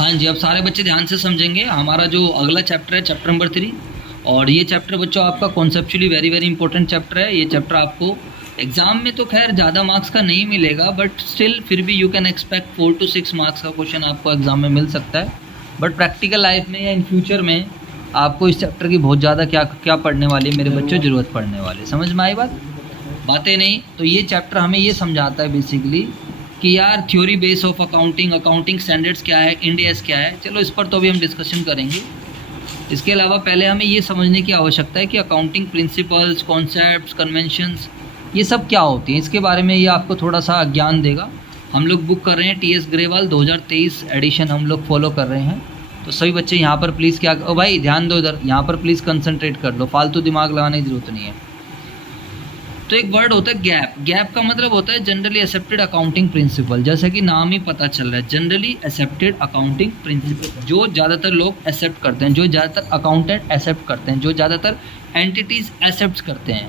हाँ जी, अब सारे बच्चे ध्यान से समझेंगे। हमारा जो अगला चैप्टर है चैप्टर नंबर 3, और ये चैप्टर बच्चों आपका conceptually very very important chapter है। ये चैप्टर आपको एग्जाम में तो खैर ज़्यादा मार्क्स का नहीं मिलेगा, बट स्टिल फिर भी you can expect 4 to 6 marks का क्वेश्चन आपको एग्जाम में मिल सकता है। बट प्रैक्टिकल लाइफ में या इन फ्यूचर में आपको इस चैप्टर की बहुत ज़्यादा क्या पढ़ने वाली है मेरे बच्चों, ज़रूरत पड़ने वाली। समझ में आई बातें नहीं? तो ये चैप्टर हमें ये समझाता है बेसिकली कि यार theory base of accounting standards क्या है, इंड एस क्या है। चलो इस पर तो अभी हम डिस्कशन करेंगे। इसके अलावा पहले हमें ये समझने की आवश्यकता है कि अकाउंटिंग प्रिंसिपल्स, कॉन्सेप्ट्स, कन्वेंशंस ये सब क्या होती हैं। इसके बारे में ये आपको थोड़ा सा ज्ञान देगा। हम लोग बुक कर रहे हैं टी एस ग्रेवाल 2023 एडिशन हम लोग फॉलो कर रहे हैं। तो सभी बच्चे यहाँ पर प्लीज़ क्या, ओ भाई ध्यान दो इधर, यहाँ पर प्लीज़ कंसंट्रेट कर लो, फालतू दिमाग लगाने की जरूरत नहीं है। तो एक वर्ड होता है गैप। गैप का मतलब होता है जनरली एक्सेप्टेड अकाउंटिंग प्रिंसिपल। जैसे कि नाम ही पता चल रहा है, जनरली एक्सेप्टेड अकाउंटिंग प्रिंसिपल, जो ज़्यादातर लोग एक्सेप्ट करते हैं, जो ज़्यादातर अकाउंटेंट एक्सेप्ट करते हैं, जो ज़्यादातर एंटिटीज़ एक्सेप्ट करते हैं।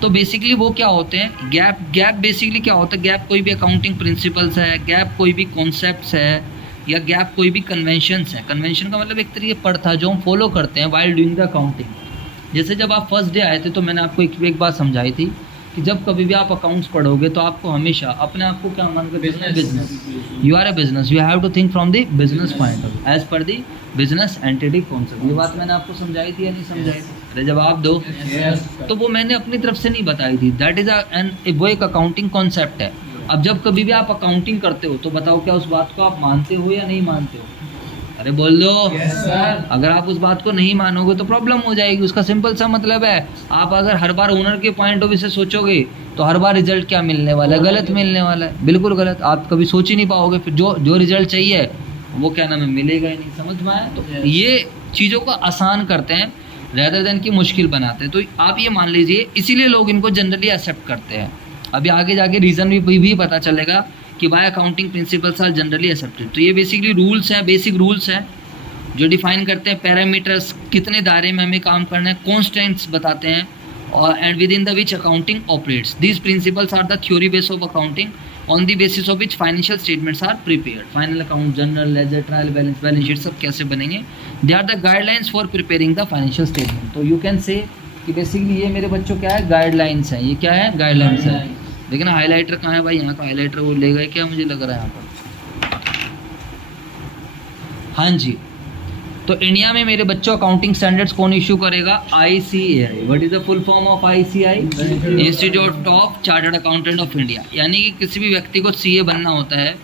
तो बेसिकली वो क्या होते हैं, गैप बेसिकली क्या होता है, गैप कोई भी अकाउंटिंग प्रिंसिपल्स है, गैप कोई भी कॉन्सेप्ट्स है, या गैप कोई भी कन्वेंशंस है। कन्वेंशन का मतलब एक तरीके पढ़ था जो हम फॉलो करते हैं वाइल डूइंग द अकाउंटिंग। जैसे जब आप फर्स्ट डे आए थे तो मैंने आपको एक बात समझाई थी कि जब कभी भी आप अकाउंट्स पढ़ोगे तो आपको हमेशा अपने आप को क्या मानकर, business, you are a business, you have to think from the business point of as per the business entity concept. ये बात मैंने आपको समझाई थी या नहीं समझाई थी? अरे जवाब दो। तो वो मैंने अपनी तरफ से नहीं बताई थी, दैट इज वो एक अकाउंटिंग कॉन्सेप्ट है। अब जब कभी भी आप अकाउंटिंग करते हो तो बताओ क्या उस बात को आप मानते हो या नहीं मानते हो? अरे बोल दो। अगर आप उस बात को नहीं मानोगे तो प्रॉब्लम हो जाएगी। उसका सिंपल सा मतलब है, आप अगर हर बार ओनर के पॉइंट ऑफ व्यू से सोचोगे तो हर बार रिजल्ट क्या मिलने वाला है, गलत मिलने वाला है, बिल्कुल गलत। आप कभी सोच ही नहीं पाओगे, फिर जो रिजल्ट चाहिए वो क्या नाम है, मिलेगा ही नहीं। समझ में आया? तो ये चीज़ों को आसान करते हैं रेदर देन की मुश्किल बनाते हैं। तो आप ये मान लीजिए इसीलिए लोग इनको जनरली एक्सेप्ट करते हैं। अभी आगे जाके रीज़न भी पता चलेगा कि why accounting principles are generally accepted. तो ये बेसिकली रूल्स हैं, बेसिक रूल्स हैं जो डिफाइन करते हैं पैरामीटर्स, कितने दायरे में हमें काम करना है, कॉन्स्टेंट्स बताते हैं, और and with in the which accounting operates. These principles are the theory base of accounting on the basis of which financial statements are prepared. Final account, general ledger, trial balance sheet सब कैसे बनेंगे, they are the guidelines for preparing the financial statement. तो you can say कि basically ये मेरे बच्चों क्या है, गाइडलाइंस हैं। ये क्या है, गाइडलाइंस है। लेकिन हाईलाइटर कहाँ है भाई? यहाँ का हाईलाइटर वो ले गए क्या, मुझे लग रहा है यहाँ पर। हाँ जी, तो इंडिया में मेरे बच्चों अकाउंटिंग स्टैंडर्ड्स कौन इशू करेगा? ICAI। What is the full form of ICAI? Institute of chartered accountant of India. यानी कि किसी भी व्यक्ति को CA बनना होता है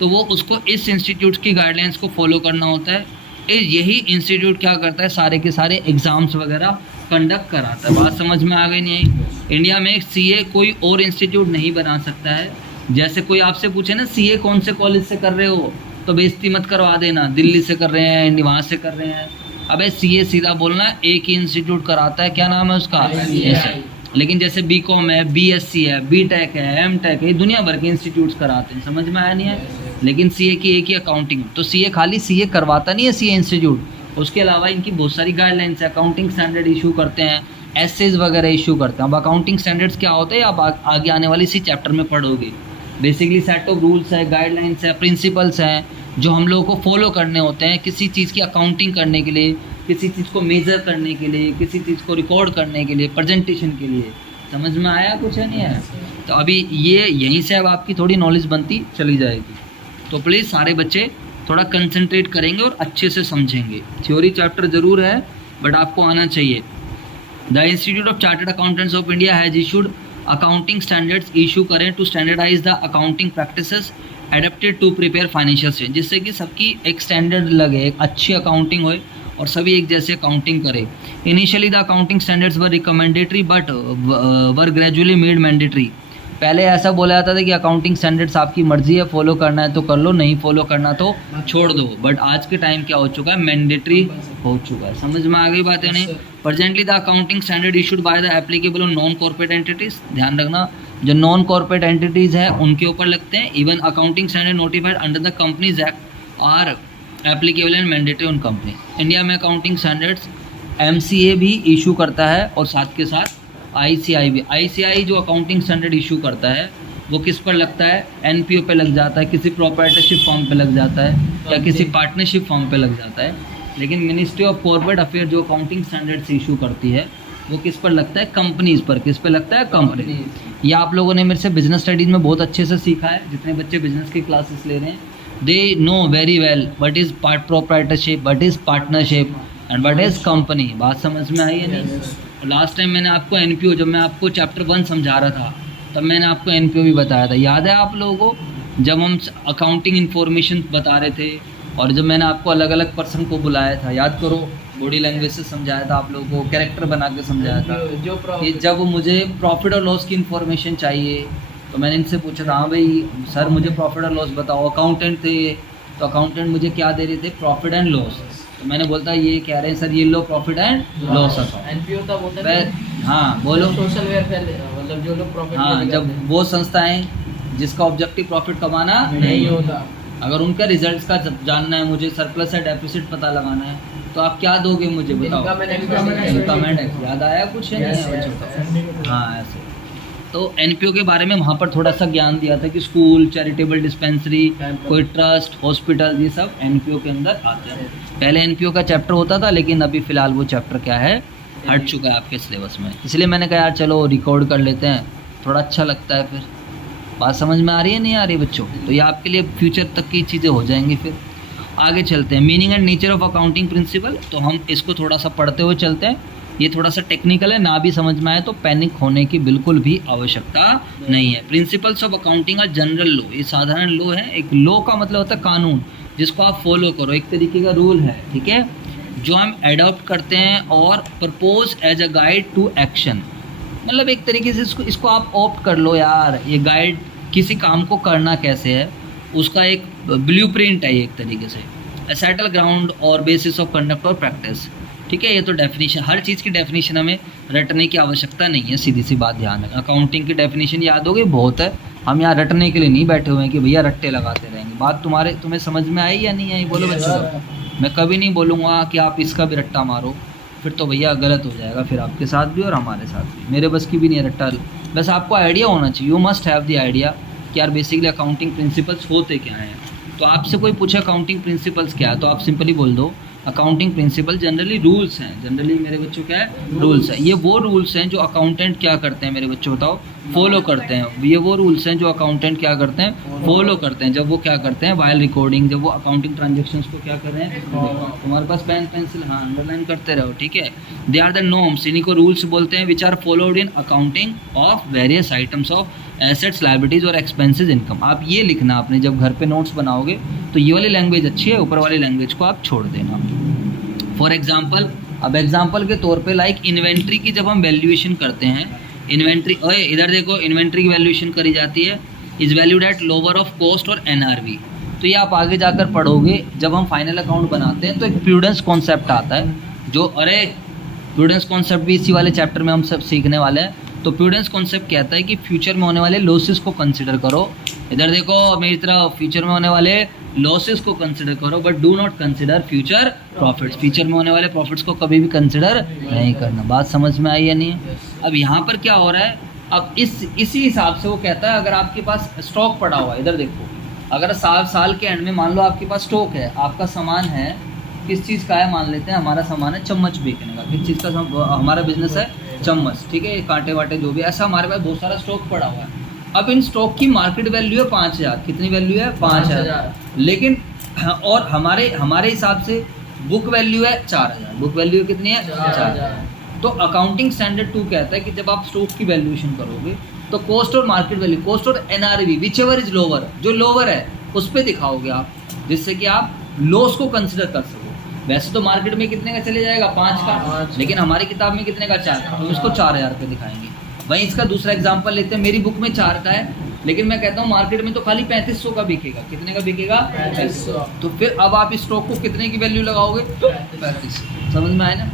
तो वो उसको इस इंस्टीट्यूट की गाइडलाइंस को फॉलो करना होता है। यही इंस्टीट्यूट क्या करता है, सारे के सारे एग्जाम्स वगैरह कंडक्ट कराता है। बात समझ में आ गई नहीं? इंडिया में CA कोई और इंस्टीट्यूट नहीं बना सकता है। जैसे कोई आपसे पूछे ना CA कौन से कॉलेज से कर रहे हो, तो बेइज्जती मत करवा देना, दिल्ली से कर रहे हैं, वहाँ से कर रहे हैं। अबे CA सीधा बोलना, एक ही इंस्टीट्यूट कराता है, क्या नाम है उसका? ऐसे। लेकिन जैसे BCom है, BSc है, BTech है, MTech है, दुनिया भर के इंस्टीट्यूट्स कराते हैं। समझ में आया नहीं है? लेकिन CA की एक ही अकाउंटिंग। तो CA खाली CA करवाता नहीं है CA इंस्टीट्यूट, उसके अलावा इनकी बहुत सारी गाइडलाइंस है, अकाउंटिंग स्टैंडर्ड इशू करते हैं, एसेज वगैरह इशू करते हैं। अब अकाउंटिंग स्टैंडर्ड्स क्या होते हैं आप आगे आने वाली इसी चैप्टर में पढ़ोगे। बेसिकली सेट ऑफ रूल्स है, गाइडलाइंस है, प्रिंसिपल्स हैं जो हम लोगों को फॉलो करने होते हैं किसी चीज़ की अकाउंटिंग करने के लिए, किसी चीज़ को मेज़र करने के लिए, किसी चीज़ को रिकॉर्ड करने के लिए, प्रेजेंटेशन के लिए। समझ में आया कुछ है नहीं आया? तो अभी ये यहीं से अब आपकी थोड़ी नॉलेज बनती चली जाएगी। तो प्लीज़ सारे बच्चे थोड़ा कंसंट्रेट करेंगे और अच्छे से समझेंगे। थ्योरी चैप्टर ज़रूर है बट आपको आना चाहिए। The institute of chartered accountants of India has issued accounting standards issue करें to standardise the accounting practices adapted to prepare financial statement, जिससे कि सबकी एक स्टैंडर्ड लगे, एक अच्छी अकाउंटिंग होए और सभी एक जैसे अकाउंटिंग करें। Initially the accounting standards were recommendatory but were gradually made mandatory. पहले ऐसा बोला जाता था कि अकाउंटिंग स्टैंडर्ड्स आपकी मर्जी है, फॉलो करना है तो कर लो, नहीं फॉलो करना तो छोड़ दो। बट आज के टाइम क्या हो चुका है, मैंडेटरी हो चुका है। समझ में आ गई बात है नहीं? Presently the accounting standard issued by the applicable on non corporate entities. ध्यान रखना, जो नॉन कॉर्पोरेट एंटिटीज़ है उनके ऊपर लगते हैं। Even accounting standard notified under the companies act are applicable and mandatory on company. India में अकाउंटिंग स्टैंडर्ड्स MCA भी इशू करता है और साथ के साथ ICAI भी। ICAI जो अकाउंटिंग स्टैंडर्ड इशू करता है वो किस पर लगता है, एनपीओ पे लग जाता है, किसी प्रोप्राइटरशिप फॉर्म पे लग जाता है, या किसी पार्टनरशिप फॉर्म पे लग जाता है। लेकिन मिनिस्ट्री ऑफ कॉर्पोरेट अफेयर जो अकाउंटिंग स्टैंडर्ड्स इशू करती है वो किस पर लगता है, कंपनीज पर। किस पे लगता है, कंपनी। ये आप लोगों ने मेरे से बिजनेस स्टडीज़ में बहुत अच्छे से सीखा है, जितने बच्चे बिजनेस की क्लासेस ले रहे हैं, they know very well what is proprietorship, what is partnership and what is company. बात समझ में आई है नहीं। लास्ट टाइम मैंने आपको एनपीओ, जब मैं आपको चैप्टर 1 समझा रहा था तब मैंने आपको एनपीओ भी बताया था, याद है आप लोगों को, जब हम अकाउंटिंग इन्फॉर्मेशन बता रहे थे और जब मैंने आपको अलग अलग पर्सन को बुलाया था, याद करो, बॉडी लैंग्वेज से समझाया था आप लोगों को, कैरेक्टर बना के समझाया था कि जब मुझे प्रॉफिट और लॉस की इन्फॉर्मेशन चाहिए तो मैंने इनसे पूछा था, हाँ भाई सर मुझे प्रॉफिट और लॉस बताओ। अकाउंटेंट थे तो अकाउंटेंट मुझे क्या दे रहे थे, प्रॉफिट एंड लॉस। तो मैंने बोलता ये कह रहे हैं सर ये लो प्रॉफिट एंड लॉस अकाउंट। हाँ बोलो। सोशल वेलफेयर मतलब जो लोग प्रॉफिट, हाँ, जब वो संस्थाएं जिसका ऑब्जेक्टिव प्रॉफिट कमाना नहीं होता, अगर उनका रिजल्ट्स का जानना है, मुझे सरप्लस या डेफिसिट पता लगाना है, तो आप क्या दोगे मुझे बताओ। Income and expense. याद आया कुछ है नहीं? हाँ ऐसे। तो एनपीओ के बारे में वहाँ पर थोड़ा सा ज्ञान दिया था कि स्कूल, चैरिटेबल डिस्पेंसरी, कोई ट्रस्ट, हॉस्पिटल, ये सब एनपीओ के अंदर आते हैं। पहले एनपीओ का चैप्टर होता था, लेकिन अभी फ़िलहाल वो चैप्टर क्या है, हट चुका है आपके सिलेबस में। इसलिए मैंने कहा यार चलो रिकॉर्ड कर लेते हैं, थोड़ा अच्छा लगता है। फिर बात समझ में आ रही है नहीं आ रही बच्चों? तो ये आपके लिए फ्यूचर तक की चीज़ें हो जाएंगी। फिर आगे चलते हैं, meaning and nature of accounting principal. तो हम इसको थोड़ा सा पढ़ते हुए चलते हैं। ये थोड़ा सा टेक्निकल है, ना भी समझ में आए तो पैनिक होने की बिल्कुल भी आवश्यकता नहीं है। Principles of accounting are general law, ये साधारण लॉ है। एक लॉ का मतलब होता है कानून, जिसको आप फॉलो करो, एक तरीके का रूल है, ठीक है, जो हम एडॉप्ट करते हैं और propose as a guide to action. मतलब एक तरीके से इसको आप ऑप्ट कर लो यार, ये गाइड किसी काम को करना कैसे है उसका एक ब्लूप्रिंट है, एक तरीके से सेटल ग्राउंड और बेसिस ऑफ कंडक्ट और प्रैक्टिस। ठीक है, ये तो डेफिनेशन, हर चीज़ की डेफिनेशन हमें रटने की आवश्यकता नहीं है, सीधी सी बात ध्यान रखें। अकाउंटिंग की डेफिनेशन याद होगी बहुत है, हम यहाँ रटने के लिए नहीं बैठे हुए हैं कि भैया रट्टे लगाते रहेंगे। बात तुम्हें समझ में आई या नहीं आई, बोलो बच्चों। मैं कभी नहीं बोलूँगा कि आप इसका भी रट्टा मारो, फिर तो भैया गलत हो जाएगा, फिर आपके साथ भी और हमारे साथ भी। मेरे बस की भी नहीं है रट्टा। बस आपको आइडिया होना चाहिए, you must have the idea कि यार बेसिकली अकाउंटिंग प्रिंसिपल्स होते क्या हैं। तो आपसे कोई पूछे अकाउंटिंग प्रिंसिपल्स क्या है, तो आप सिंपली बोल दो अकाउंटिंग प्रिंसिपल जनरली रूल्स हैं। जनरली मेरे बच्चों क्या है, रूल्स है। ये वो रूल्स हैं जो अकाउंटेंट क्या करते हैं, मेरे बच्चों बताओ, फॉलो करते हैं। ये वो रूल्स हैं जो अकाउंटेंट क्या करते हैं, फॉलो करते हैं। जब वो क्या करते हैं, वाइल रिकॉर्डिंग, जब वो अकाउंटिंग ट्रांजेक्शन्स को क्या कर रहे हैं, तुम्हारे पास पेन पेंसिल, हाँ अंडरलाइन करते रहो, ठीक है। दे आर द नॉर्म्स, इन्हीं को रूल्स बोलते हैं, which are followed in accounting of various items of assets, liabilities और एक्सपेंसेस, इनकम। आप ये लिखना आपने जब घर पे नोट्स बनाओगे, तो ये वाली लैंग्वेज अच्छी है, ऊपर वाली लैंग्वेज को आप छोड़ देना। फॉर एग्जाम्पल, अब एग्जाम्पल के तौर पे लाइक इन्वेंट्री की जब हम वैल्यूएशन करते हैं, इन्वेंट्री, ओए इधर देखो, इन्वेंट्री की वैल्यूएशन करी जाती है, is valued at lower of cost और एनआरवी। तो ये आप आगे जाकर पढ़ोगे, जब हम फाइनल अकाउंट बनाते हैं तो एक प्रूडेंस कॉन्सेप्ट आता है, जो अरे प्रूडेंस कॉन्सेप्ट भी इसी वाले चैप्टर में हम सब सीखने वाले हैं। तो प्रूडेंस कॉन्सेप्ट कहता है कि फ्यूचर में होने वाले लॉसेस को कंसिडर करो। इधर देखो मेरी तरफ, फ्यूचर में होने वाले लॉसेस को कंसिडर करो, but do not consider future profits. Future में होने वाले प्रॉफिट्स को कभी भी कंसिडर नहीं करना। बात समझ में आई या नहीं? अब यहाँ पर क्या हो रहा है, अब इसी हिसाब से वो कहता है, अगर आपके पास स्टॉक पड़ा हुआ है, इधर देखो, अगर साल के एंड में मान लो आपके पास स्टॉक है, आपका सामान है, किस चीज़ का है, मान लेते हैं हमारा सामान है चम्मच बेचने का, किस चीज़ का हमारा बिजनेस है, चम्मच, ठीक है, कांटे वाटे जो भी, ऐसा हमारे पास बहुत सारा स्टॉक पड़ा हुआ है। अब इन स्टॉक की मार्केट वैल्यू है 5000, कितनी वैल्यू है, 5000, लेकिन और हमारे हिसाब से बुक वैल्यू है 4000, बुक वैल्यू कितनी है, 4000। तो अकाउंटिंग स्टैंडर्ड 2 कहता है कि जब आप स्टॉक की वैल्यूएशन करोगे तो कॉस्ट और मार्केट वैल्यू, कॉस्ट और NRV, which ever is lower, जो लोअर है उस पर दिखाओगे आप, जिससे कि आप लॉस को कंसिडर कर सको। वैसे तो मार्केट में कितने का चले जाएगा, 5 का, लेकिन हमारी किताब में कितने का, 4 का, तो इसको 4000 पे दिखाएंगे। वहीं इसका दूसरा एग्जांपल लेते हैं, मेरी बुक में 4 का है, लेकिन मैं कहता हूँ मार्केट में तो खाली 3500 का बिकेगा। कितने का बिकेगा, 3500। तो फिर अब आप इस स्टॉक को कितने की वैल्यू लगाओगे, 3500। समझ में आए ना?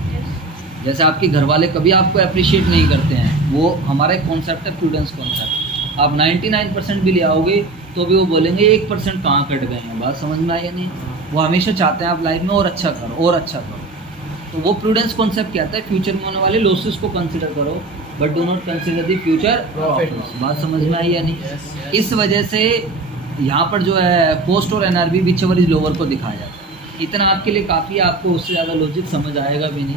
जैसे आपके घर वाले कभी आपको अप्रिशिएट नहीं करते हैं, वो हमारा एक कॉन्सेप्ट है, प्रूडेंस कॉन्सेप्ट। आप 99% भी ले आओगे तो भी वो बोलेंगे 1% कहाँ कट गए हैं। बात समझ में आई या नहीं? वो हमेशा चाहते हैं आप लाइफ में और अच्छा करो और अच्छा करो। तो वो प्रूडेंस कॉन्सेप्ट कहता है फ्यूचर में होने वाले लॉसेस को कंसिडर करो, but do not consider the future Profit. Profits. बात समझ में आई या नहीं? Yes, yes. इस वजह से यहाँ पर जो है कोस्ट और एनआरबी विचएवर इज लोअर को दिखाया जाता है। इतना आपके लिए काफ़ी है, आपको उससे ज़्यादा लॉजिक समझ आएगा भी नहीं,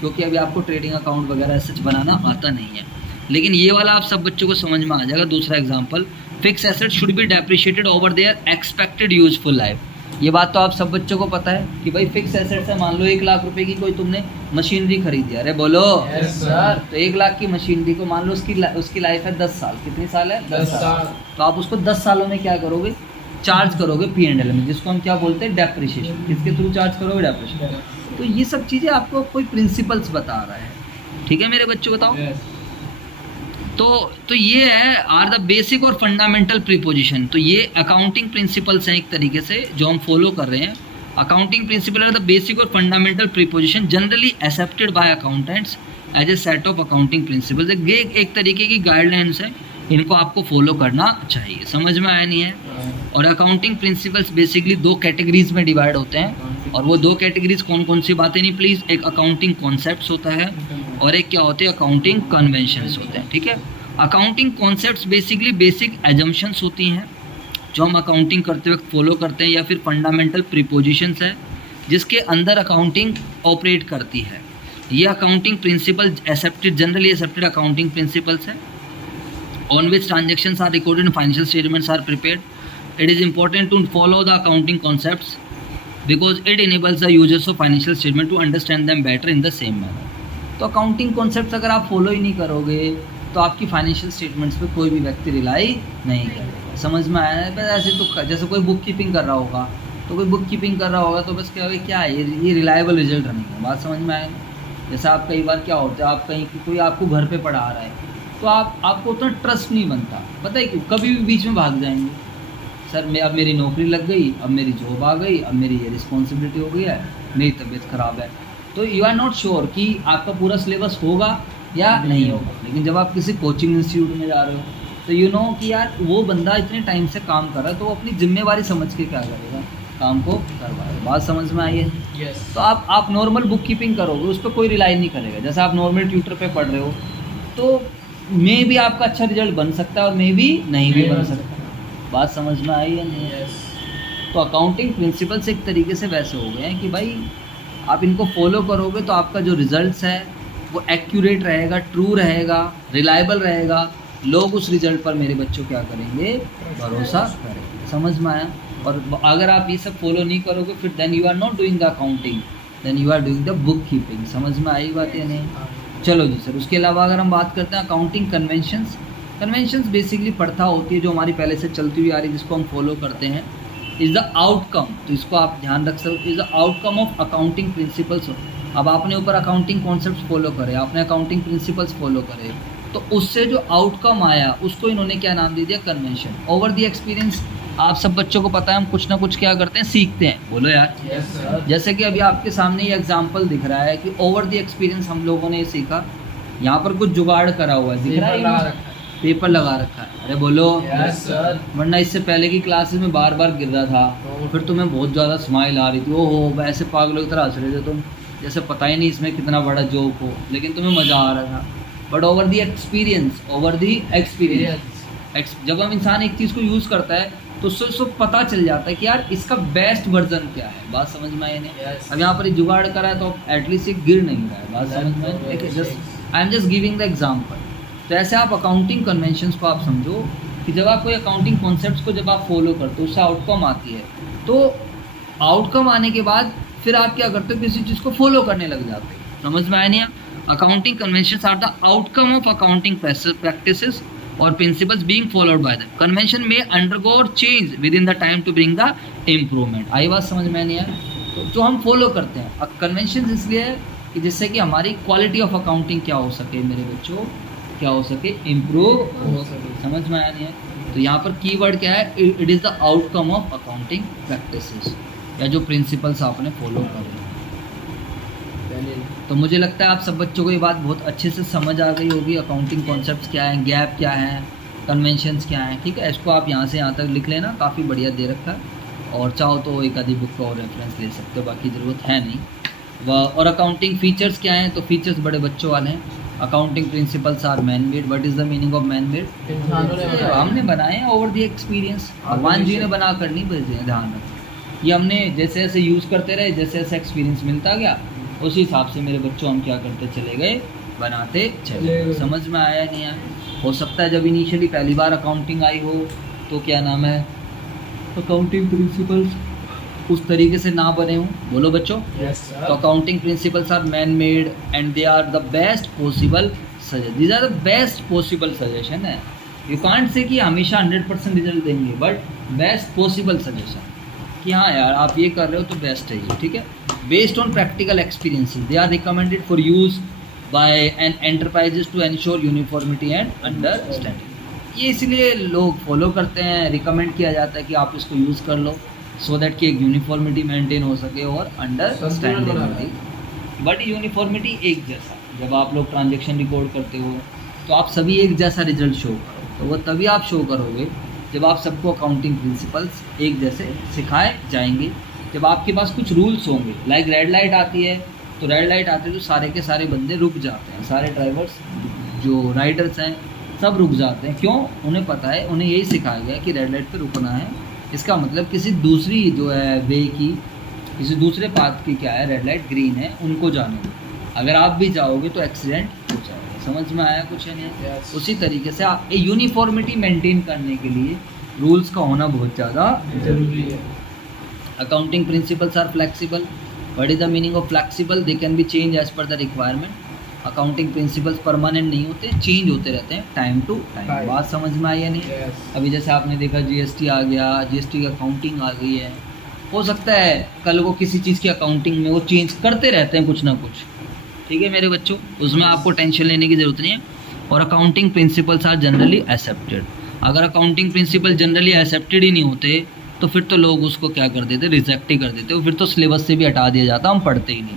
क्योंकि अभी आपको ट्रेडिंग अकाउंट वगैरह सच बनाना आता नहीं है। लेकिन ये वाला आप सब बच्चों को समझ में आ जाएगा। दूसरा example, fix asset should be depreciated over their expected useful life. ये बात तो आप सब बच्चों को पता है कि भाई फिक्स एसेट है, मान लो 1 लाख रुपए की कोई तुमने मशीनरी खरीदी, अरे बोलो Yes, sir. तो 1 लाख की मशीनरी को मान लो उसकी लाइफ है 10 साल। कितनी साल है? 10 साल। तो आप उसको 10 सालों में क्या करोगे? चार्ज करोगे P&L में, जिसको हम क्या बोलते हैं? डेप्रिशिएशन। किसके थ्रू चार्ज करोगे? डेप्रिशिएशन। तो ये सब चीज़ें आपको कोई प्रिंसिपल्स बता रहा है, ठीक है मेरे बच्चों? बताओ। Yes. तो ये है आर द बेसिक और फंडामेंटल प्रीपोजिशन। तो ये अकाउंटिंग प्रिंसिपल्स हैं एक तरीके से जो हम फॉलो कर रहे हैं। Accounting principle are the basic और fundamental proposition generally accepted by accountants as a set of accounting principles. ये एक तरीके की गाइडलाइंस है, इनको आपको फॉलो करना चाहिए। समझ में आया नहीं है? और अकाउंटिंग प्रिंसिपल्स बेसिकली 2 कैटेगरीज में डिवाइड होते हैं, और वो 2 कैटेगरीज कौन कौन सी बातें नहीं प्लीज़? एक अकाउंटिंग कॉन्सेप्ट्स होता है और एक क्या होते हैं? अकाउंटिंग कन्वेंशंस होते हैं, ठीक है? Accounting concepts basically basic assumptions होती हैं जो हम अकाउंटिंग करते वक्त फॉलो करते हैं, या फिर फंडामेंटल प्रीपोजिशंस है जिसके अंदर अकाउंटिंग ऑपरेट करती है। ये accounting principle accepted, generally accepted accounting principles है on which transactions are recorded and financial statements are prepared. It is important to follow the accounting concepts because it enables the users of financial statement to understand them better in the same manner. तो accounting concepts अगर आप follow ही नहीं करोगे तो आपकी financial statements पे कोई भी व्यक्ति रिलाई नहीं करेगा। समझ में आया है? बस ऐसे तो जैसे कोई बुक कीपिंग कर रहा होगा, तो कोई बुक कीपिंग कर रहा होगा तो बस क्या होगा, क्या है ये रिलायबल रिजल्ट नहीं है। बात समझ में आया? जैसे आप कई बार क्या होता है, आप कहीं कोई आपको घर पे पढ़ा रहा है तो आपको उतना ट्रस्ट नहीं बनता, पता है क्यों? कभी भी बीच में भाग जाएंगे, सर मैं अब मेरी नौकरी लग गई, अब मेरी जॉब आ गई, अब मेरी ये रिस्पॉन्सिबिलिटी हो गई है, मेरी तबीयत ख़राब है, तो यू आर नॉट श्योर कि आपका पूरा सिलेबस होगा या नहीं होगा। लेकिन जब आप किसी कोचिंग इंस्टीट्यूट में जा रहे हो तो यू नो कि यार वो बंदा इतने टाइम से काम कर रहा है, तो वो अपनी जिम्मेवारी समझ के क्या करेगा, काम को करवाएगा। बात समझ में आई है? Yes. तो आप नॉर्मल बुक कीपिंग करोगे, उस पर कोई रिलाई नहीं करेगा। जैसे आप नॉर्मल ट्यूटर पे पढ़ रहे हो तो मे भी आपका अच्छा रिजल्ट बन सकता है और मे भी नहीं भी बन सकता। बात समझ में आई है नहीं? Yes. तो अकाउंटिंग प्रिंसिपल्स एक तरीके से वैसे हो गए हैं कि भाई आप इनको फॉलो करोगे तो आपका जो रिजल्ट्स है वो एक्यूरेट रहेगा, ट्रू रहेगा, रिलायबल रहेगा। लोग उस रिजल्ट पर मेरे बच्चों क्या करेंगे? भरोसा करेंगे। समझ में आया? और अगर आप ये सब फॉलो नहीं करोगे फिर then you are not doing the accounting, then you are doing the book keeping. समझ में आई बात या नहीं? चलो जी सर, उसके अलावा अगर हम बात करते हैं अकाउंटिंग कन्वेंशंस बेसिकली प्रथा होती है जो हमारी पहले से चलती हुई आ रही है, जिसको हम फॉलो करते हैं। इज़ द आउटकम, तो इसको आप ध्यान रख सकते हो, is the outcome of accounting principles. अब आपने ऊपर अकाउंटिंग कॉन्सेप्ट्स फॉलो करे, आपने अकाउंटिंग प्रिंसिपल्स फॉलो करे, तो उससे जो आउटकम आया उसको इन्होंने क्या नाम दे दिया? कन्वेंशन। ओवर द एक्सपीरियंस, आप सब बच्चों को पता है हम कुछ ना कुछ क्या करते हैं? सीखते हैं। बोलो यार। Yes, sir. जैसे कि अभी आपके सामने ये एग्जांपल दिख रहा है कि ओवर द एक्सपीरियंस हम लोगों ने ये सीखा। यहाँ पर कुछ जुगाड़ करा हुआ है, दिख रहा Paper लगा है? रखा है। पेपर लगा रखा है। अरे बोलो। Yes, sir. वरना इससे पहले की क्लासेस में बार बार गिर रहा था, फिर तुम्हें बहुत ज़्यादा स्माइल आ रही थी, ओहो ऐसे पागलों की तरह हंस रहे थे तुम, जैसे पता ही नहीं इसमें कितना बड़ा जोक हो, लेकिन तुम्हें मज़ा आ रहा था। बट ओवर दी एक्सपीरियंस, जब हम इंसान एक चीज़ को यूज़ करता है तो उसको पता चल जाता है कि यार इसका बेस्ट वर्जन क्या है। बात समझ में आई नहीं? Yes. अब यहाँ पर एक जुगाड़ करा है तो एटलीस्ट ये गिर नहीं रहा है। बात समझ में? एक just I am just giving the example. तो ऐसे आप अकाउंटिंग कन्वेंशंस को आप समझो कि जब आप कोई अकाउंटिंग कॉन्सेप्ट्स को जब आप फॉलो करते हो उससे आउटकम आती है, तो आउटकम आने के बाद फिर आप क्या करते हो? किसी चीज़ को फॉलो करने लग जाते हो। समझ में आया नहीं? Accounting conventions are the outcome of accounting practices और principles being followed by the convention में अंडरगो और change with in the time to bring the improvement. आई बात समझ में नहीं आया? तो जो हम फॉलो करते हैं कन्वेंशन इसलिए है कि जिससे कि हमारी क्वालिटी ऑफ अकाउंटिंग क्या हो सके मेरे बच्चों, क्या हो सके? इम्प्रूव हो सके। समझ में आया नहीं है? तो यहाँ पर कीवर्ड क्या है? It is the outcome of accounting practices, या जो प्रिंसिपल्स आपने फॉलो कर रहे हैं। तो मुझे लगता है आप सब बच्चों को ये बात बहुत अच्छे से समझ आ गई होगी। अकाउंटिंग कॉन्सेप्ट्स क्या हैं, गैप क्या हैं, कन्वेंशंस क्या हैं, ठीक है? इसको आप यहाँ से यहाँ तक लिख लेना, काफ़ी बढ़िया दे रखा है। और चाहो तो एक आधी बुक का और रेफरेंस ले सकते हो, बाकी ज़रूरत है नहीं। और अकाउंटिंग फीचर्स क्या हैं? तो फीचर्स बड़े बच्चों वाले हैं। Accounting principles are man made. What is the meaning of man made? इंसानों ने बनाया। हमने बनाए हैं ओवर द एक्सपीरियंस, भगवान जी ने बना कर नहीं भेजे हैं, ध्यान रखो। ये हमने जैसे जैसे यूज़ करते रहे, जैसे जैसे एक्सपीरियंस मिलता गया, उसी हिसाब से मेरे बच्चों हम क्या करते चले गए, बनाते चले गए। समझ में आया नहीं आया? हो सकता है जब इनिशियली पहली बार अकाउंटिंग आई हो तो क्या नाम है, अकाउंटिंग प्रिंसिपल्स उस तरीके से ना बने हों। बोलो बच्चों। Yes, sir. तो accounting principles are man made and they are the best possible suggestion. These are the best possible suggestion है। यू कांट से कि हमेशा 100% रिजल्ट देंगे, बट बेस्ट पॉसिबल सजेशन कि हाँ यार आप ये कर रहे हो तो बेस्ट है ये, ठीक है। Based on practical experiences they are recommended for use by an enterprises to ensure uniformity and understanding. ये इसलिए लोग फॉलो करते हैं, रिकमेंड किया जाता है कि आप इसको यूज़ कर लो सो दैट कि एक यूनिफॉर्मिटी मेंटेन हो सके और अंडरस्टैंडिंग होती। बट यूनिफॉर्मिटी एक जैसा, जब आप लोग ट्रांजेक्शन रिकॉर्ड करते हो तो आप सभी एक जैसा रिजल्ट शो करो, तो वो तभी आप शो करोगे जब आप सबको अकाउंटिंग प्रिंसिपल्स एक जैसे सिखाए जाएंगे। जब आपके पास कुछ रूल्स होंगे, लाइक रेड लाइट आती है, तो रेड लाइट आती है तो सारे के सारे बंदे रुक जाते हैं, सारे ड्राइवर्स जो राइडर्स हैं सब रुक जाते हैं। क्यों? उन्हें पता है, उन्हें यही सिखाया गया है कि रेड लाइट पे रुकना है। इसका मतलब किसी दूसरी जो है वे की, किसी दूसरे पाथ की क्या है, रेड लाइट ग्रीन है, उनको जाने दो। अगर आप भी जाओगे तो एक्सीडेंट हो जाएगा। समझ में आया कुछ नहीं? Yes. उसी तरीके से आप यूनिफॉर्मिटी मेंटेन करने के लिए रूल्स का होना बहुत ज़्यादा जरूरी है। Accounting principles are flexible. What is the meaning of flexible? They can be change as per the requirement. Accounting principles permanent नहीं होते, चेंज होते रहते हैं टाइम टू टाइम। Right. बात समझ में आई या नहीं? Yes. अभी जैसे आपने देखा जीएसटी आ गया, जीएसटी की अकाउंटिंग आ गई है, हो सकता है कल वो किसी चीज़ की अकाउंटिंग में वो चेंज करते रहते हैं कुछ ना कुछ, ठीक है मेरे बच्चों, उसमें आपको टेंशन लेने की ज़रूरत नहीं है। और accounting principles are generally accepted. अगर अकाउंटिंग प्रिंसिपल जनरली एक्सेप्टेड ही नहीं होते तो फिर तो लोग उसको क्या कर देते, रिजेक्ट ही कर देते, फिर तो सिलेबस से भी हटा दिया जाता, हम पढ़ते ही नहीं।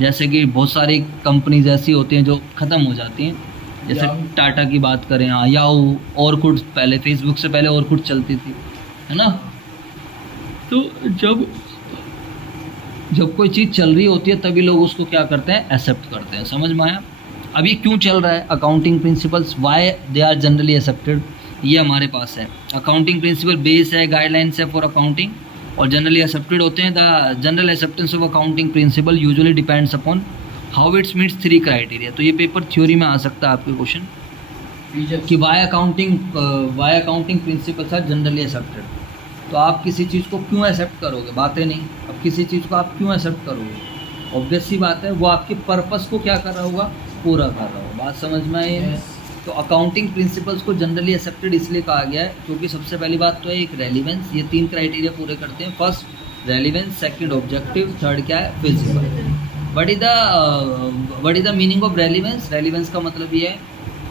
जैसे कि बहुत सारी कंपनीज ऐसी होती हैं जो ख़त्म हो जाती हैं, जैसे याहू। टाटा की बात करें, हाँ याहू, ऑरकुट, पहले फेसबुक से पहले ऑरकुट चलती थी, है ना। तो जब कोई चीज़ चल रही होती है तभी लोग उसको क्या करते हैं, एक्सेप्ट करते हैं। समझ में आया? अब ये क्यों चल रहा है accounting principles, why they are generally accepted, ये हमारे पास है। अकाउंटिंग प्रिंसिपल बेस है, गाइडलाइंस है फॉर अकाउंटिंग, और जनरली एक्सेप्टेड होते हैं। The general acceptance of accounting principle usually depends upon how its meets 3 criteria. तो ये पेपर थ्योरी में आ सकता है आपके क्वेश्चन Features. कि why accounting principles are generally accepted. तो आप किसी चीज़ को क्यों एक्सेप्ट करोगे, बातें नहीं, अब किसी चीज़ को आप क्यों एक्सेप्ट करोगे, ऑब्वियस सी बात है वो आपके पर्पस को क्या कर रहा होगा, पूरा कर रहा होगा। बात समझ में आई है? Yes. तो अकाउंटिंग प्रिंसिपल्स को जनरली एक्सेप्टेड इसलिए कहा गया है क्योंकि सबसे पहली बात तो है एक रेलिवेंस, ये 3 क्राइटेरिया पूरे करते हैं। First relevance, second objective, third क्या है, feasible. What is the meaning of relevance? Relevance का मतलब ये है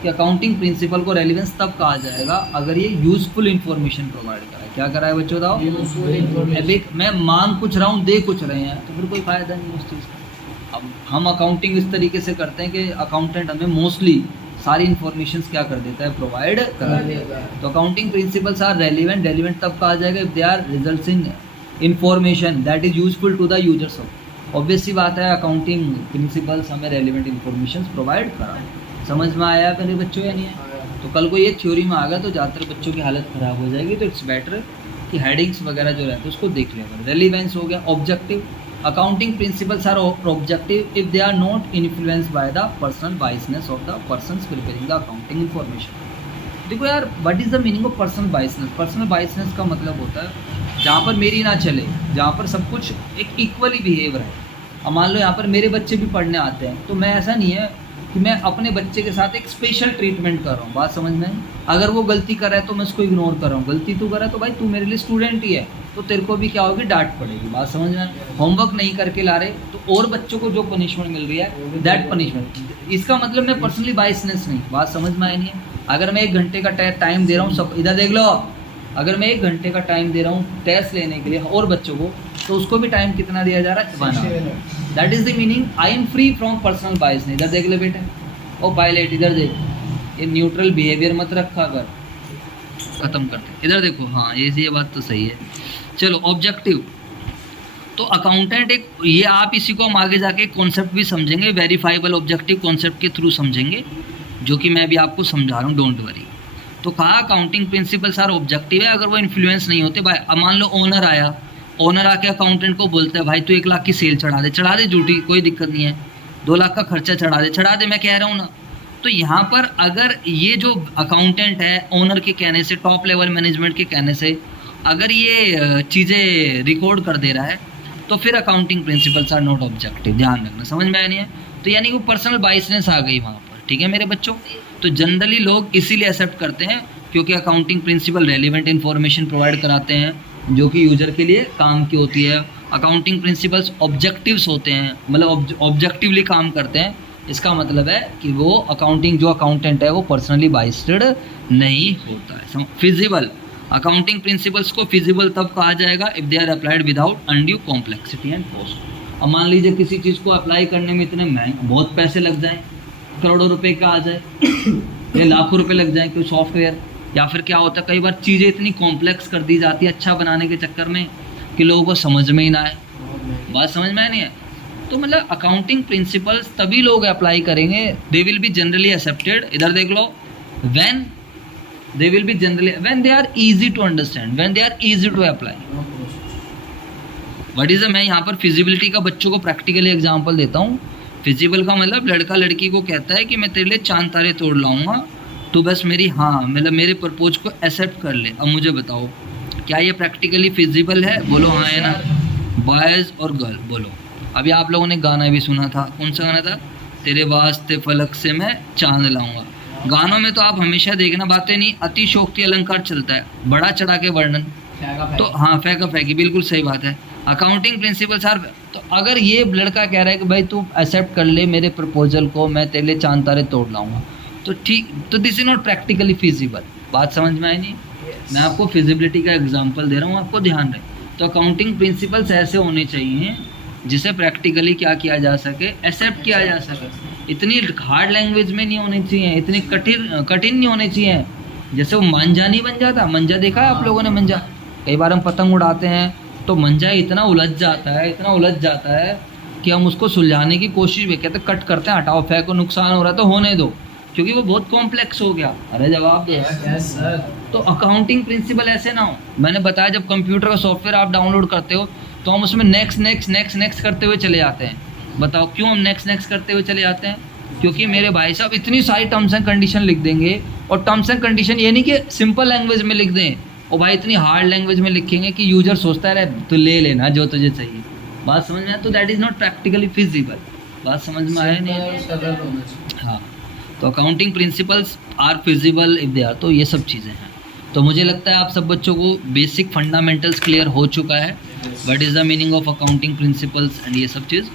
कि अकाउंटिंग प्रिंसिपल को रेलिवेंस तब कहा जाएगा अगर ये यूजफुल इंफॉर्मेशन प्रोवाइड कराए। क्या कराए बच्चों बताओ? Useful information. अभी मैं मांग कुछ रहा हूँ, दे कुछ रहे हैं, तो फिर कोई फ़ायदा नहीं उस चीज़ का। अब हम अकाउंटिंग इस तरीके से करते हैं कि अकाउंटेंट हमें मोस्टली सारी इन्फॉर्मेशन क्या कर देता है, प्रोवाइड करा देता है। तो accounting principles are relevant, relevant तब कहा जाएगा if they are results in information that is useful to the users of. Obvious सी बात है अकाउंटिंग प्रिंसिपल्स हमें रेलिवेंट इन्फॉर्मेशन प्रोवाइड करा। समझ में आया मेरे बच्चों या नहीं है? तो कल को ये थ्योरी में आ गया तो ज़्यादातर बच्चों की हालत ख़राब हो जाएगी। तो इट्स बेटर कि हेडिंग्स वगैरह जो रहते हैं उसको देख लिया करें। रेलिवेंस हो गया। Objective, accounting principles are objective if they are not influenced by the personal biasness of the persons preparing the accounting information. देखो यार, what is the meaning of personal biasness? Personal biasness का मतलब होता है जहाँ पर मेरी ना चले, जहाँ पर सब कुछ एक इक्वली बिहेव रहे। अब मान लो यहाँ पर मेरे बच्चे भी पढ़ने आते हैं, तो मैं ऐसा नहीं है कि मैं अपने बच्चे के साथ एक स्पेशल ट्रीटमेंट कर रहा हूँ। बात समझ में आई? अगर वो गलती कर रहा है तो मैं उसको इग्नोर कर रहा हूँ। गलती तू कर रहा है तो भाई तू मेरे लिए स्टूडेंट ही है, तो तेरे को भी क्या होगी, डांट पड़ेगी। बात समझ में आई? होमवर्क नहीं करके ला रहे तो और बच्चों को जो पनिशमेंट मिल रही है दैट पनिशमेंट। इसका मतलब मैं पर्सनली बायसनेस नहीं। बात समझ में आई नहीं है? अगर मैं 1 घंटे का टाइम दे रहा हूँ, सब इधर देख लो, अगर मैं 1 घंटे का टाइम दे रहा हूँ टेस्ट लेने के लिए और बच्चों को, तो उसको भी टाइम कितना दिया जा रहा है, 1 hour. That is the meaning I am free from personal bias. इधर देख ले बेटे, ओ पायलट इधर देख, ये न्यूट्रल बिहेवियर मत रखा कर, खत्म करते। इधर देखो, हाँ ये बात तो सही है। चलो ऑब्जेक्टिव, तो तो अकाउंटेंट एक ये आप इसी को हम आगे जाके कॉन्सेप्ट भी समझेंगे, वेरीफाइबल ऑब्जेक्टिव कॉन्सेप्ट के थ्रू समझेंगे, जो कि मैं भी आपको समझा रहा हूँ, डोंट वरी। तो कहा अकाउंटिंग प्रिंसिपल सार ऑब्जेक्टिव है, अगर वो इन्फ्लुएंस नहीं होते भाई। अब मान लो ओनर आया, ओनर आके अकाउंटेंट को बोलता है भाई तू 1 लाख की सेल चढ़ा दे झूठी, कोई दिक्कत नहीं है, 2 लाख का खर्चा चढ़ा दे, मैं कह रहा हूँ ना। तो यहाँ पर अगर ये जो अकाउंटेंट है ओनर के कहने से, टॉप लेवल मैनेजमेंट के कहने से अगर ये चीज़ें रिकॉर्ड कर दे रहा है, तो फिर accounting principles are not objective. ध्यान रखना, समझ में आया नहीं है? तो यानी वो पर्सनल बाइसनेस आ गई वहाँ पर, ठीक है मेरे बच्चों। तो जनरली लोग इसीलिए एक्सेप्ट करते हैं क्योंकि accounting principle relevant information provide कराते हैं जो कि यूजर के लिए काम की होती है। अकाउंटिंग प्रिंसिपल्स ऑब्जेक्टिव्स होते हैं, मतलब ऑब्जेक्टिवली काम करते हैं। इसका मतलब है कि वो जो अकाउंटेंट है वो पर्सनली बाइस्ड नहीं होता है। फिजिबल अकाउंटिंग प्रिंसिपल्स को फिजिबल तब कहा जाएगा if they are applied without undue complexity and cost. अब मान लीजिए किसी चीज़ को अप्लाई करने में इतने महंगे बहुत पैसे लग जाएं, करोड़ों रुपए का आ जाए या लाखों रुपए लग जाए कोई सॉफ्टवेयर, या फिर क्या होता है कई बार चीज़ें इतनी कॉम्प्लेक्स कर दी जाती है अच्छा बनाने के चक्कर में कि लोगों को समझ में ही ना आए। बात समझ में आए नहीं है? तो मतलब अकाउंटिंग प्रिंसिपल्स तभी लोग अप्लाई करेंगे, they will be generally accepted. इधर देख लो, when they will be generally, when they are easy to understand, when they are easy to apply. What is मैं यहाँ पर फिजिबिलिटी का बच्चों को प्रैक्टिकली एग्जांपल देता हूँ। फिजिबल का मतलब लड़का लड़की को कहता है कि मैं तेरे लिए चांद तारे तोड़ लाऊंगा, तो बस मतलब मेरे प्रपोज को एक्सेप्ट कर ले। अब मुझे बताओ क्या ये प्रैक्टिकली फिजिबल है? बोलो हाँ है ना। बॉयज़ और गर्ल बोलो। अभी आप लोगों ने गाना भी सुना था, कौन सा गाना था? तेरे वास्ते फलक से मैं चांद लाऊंगा। गानों में तो आप हमेशा देखना बातें नहीं, अतिशोक्ति अलंकार चलता है, बड़ा चढ़ा के वर्णन। तो हाँ, फेंका फेंकी, बिल्कुल सही बात है। अकाउंटिंग प्रिंसिपल सर, तो अगर ये लड़का कह रहा है कि भाई तू एक्सेप्ट कर ले मेरे प्रपोजल को, मैं तेरे लिए चांद तारे तोड़ लाऊंगा, तो ठीक, तो this is not practically feasible. बात समझ में आई नहीं? मैं आपको फिजिबिलिटी का एग्जांपल दे रहा हूँ, आपको ध्यान रहे। तो अकाउंटिंग प्रिंसिपल्स ऐसे होने चाहिए जिसे प्रैक्टिकली क्या किया जा सके, एक्सेप्ट किया जा सके। इतनी हार्ड लैंग्वेज में नहीं होनी चाहिए, इतनी कठिन नहीं होने चाहिए। जैसे वो मंजा नहीं बन जाता, मंजा देखा है आप लोगों ने? मंजा कई बार हम पतंग उड़ाते हैं तो मंजा इतना उलझ जाता है कि हम उसको सुलझाने की कोशिश भी कहते कट करते हैं, हटाओ फेंको, नुकसान हो रहा है तो होने दो, क्योंकि वो बहुत कॉम्प्लेक्स हो गया। अरे जवाब दे। तो अकाउंटिंग प्रिंसिपल ऐसे ना हो। मैंने बताया जब कंप्यूटर का सॉफ्टवेयर आप डाउनलोड करते हो तो हम उसमें नेक्स्ट करते हुए चले जाते हैं। बताओ क्यों हम नेक्स्ट करते हुए चले जाते हैं? क्योंकि मेरे भाई साहब इतनी सारी टर्म्स एंड कंडीशन लिख देंगे, और टर्म्स एंड कंडीशन ये नहीं कि सिंपल लैंग्वेज में लिख दें, और भाई इतनी हार्ड लैंग्वेज में लिखेंगे कि यूजर सोचता है तो ले लेना जो तुझे चाहिए। बात समझ में आए? तो that is not practically feasible. बात समझ में आए नहीं? हाँ, तो accounting principles are feasible if they are, तो ये सब चीज़ें हैं। तो मुझे लगता है आप सब बच्चों को बेसिक फंडामेंटल्स क्लियर हो चुका है, what is the meaning of accounting principles and ये सब चीज़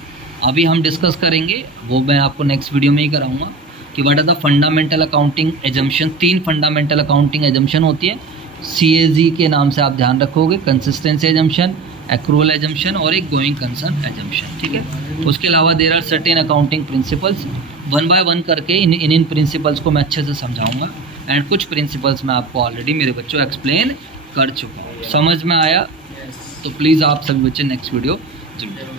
अभी हम डिस्कस करेंगे। वो मैं आपको नेक्स्ट वीडियो में ही कराऊंगा कि what are the fundamental accounting assumption. 3 fundamental accounting assumption होती है, CAG के नाम से आप ध्यान रखोगे, कंसिस्टेंसी एजम्पशन, एक्रूअल एजम्पशन और एक गोइंग कंसर्न एजम्पशन, ठीक है। उसके अलावा there are certain accounting principles, 1 by 1 करके इन प्रिंसिपल्स को मैं अच्छे से समझाऊंगा, एंड कुछ प्रिंसिपल्स मैं आपको ऑलरेडी मेरे बच्चों एक्सप्लेन कर चुका हूँ। समझ में आया? तो प्लीज़ आप सभी बच्चे नेक्स्ट वीडियो जरूर